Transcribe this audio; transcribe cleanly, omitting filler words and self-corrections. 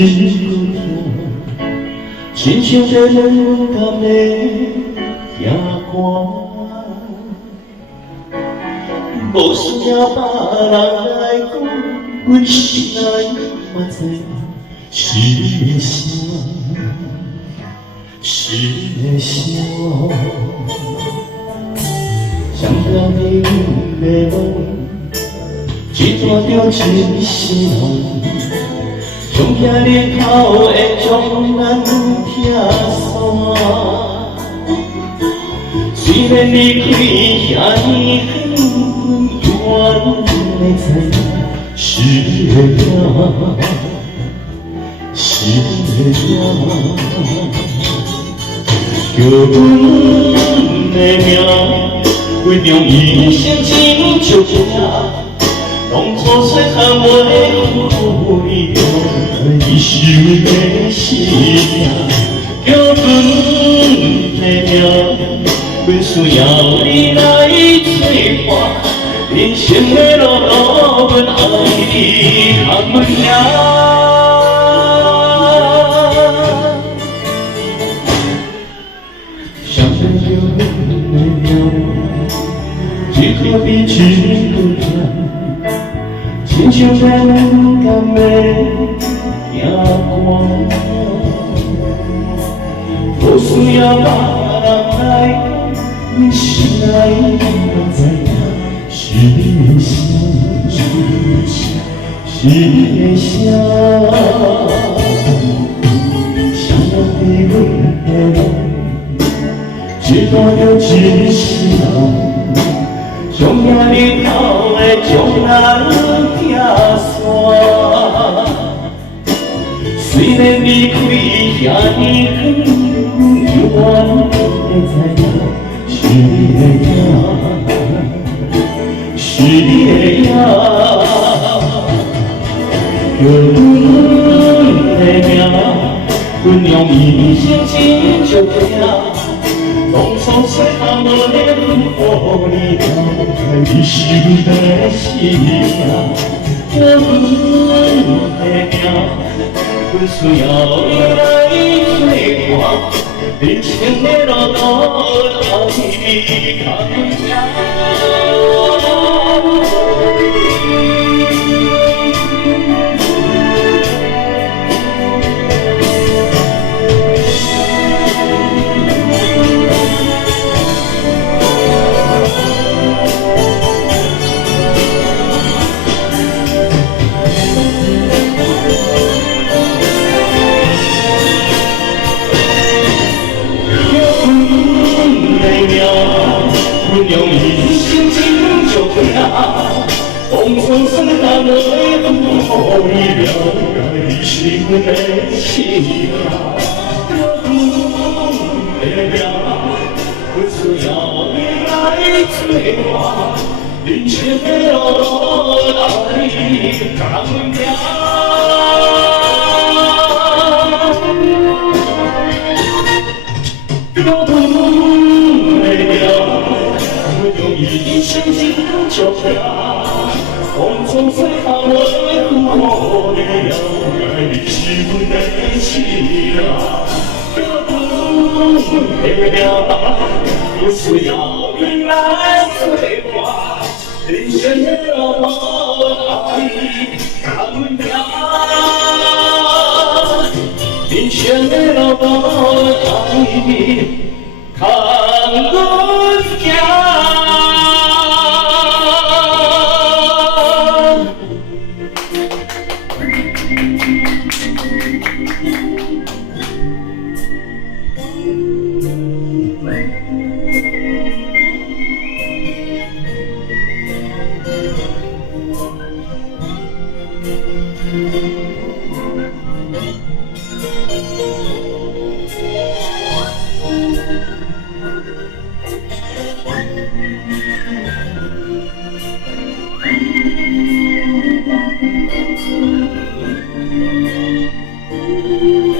路行，亲像在冷淡的夜歌。 无需要别人来讲，阮心内嘛知，是你的声，是你的声。想到你的梦，一段着真心痛，从遐日头会将咱拆散。虽然离开遐尼远。 我的知，是你的影，是你的影，叫阮的命，为着一生真足痛。当初细汉我的苦了，你是阮的生命，叫阮的命，阮需要你来作伴。 人生的路路，阮爱你含阮命。想着阮的命，一条比一条长，亲像在冷淡的夜光。不需要别人来讲，你心内我知。 是你的声，是你的声，想要你阮的梦，一段着真心痛，从遐日头会将咱拆散。虽然离开遐尼远，永远会知影是你的影。 是你的影，叫阮的命，阮用一生真足拼。当初细汉无咧予你了，你是阮的生命，叫阮的命，阮需要你来作伴。人生的路途，爱你含命。 阮用一生真足拼，当初细汉我予你了，你是阮的生命，叫阮的命，阮需要你来作伴，人生的路路来甘命。一生真足拼，当初细汉我予你了，你是阮的生命，叫阮的命，我需要你来作伴，人生的路路来甘命，人生的路路来甘阮行。 Thank you.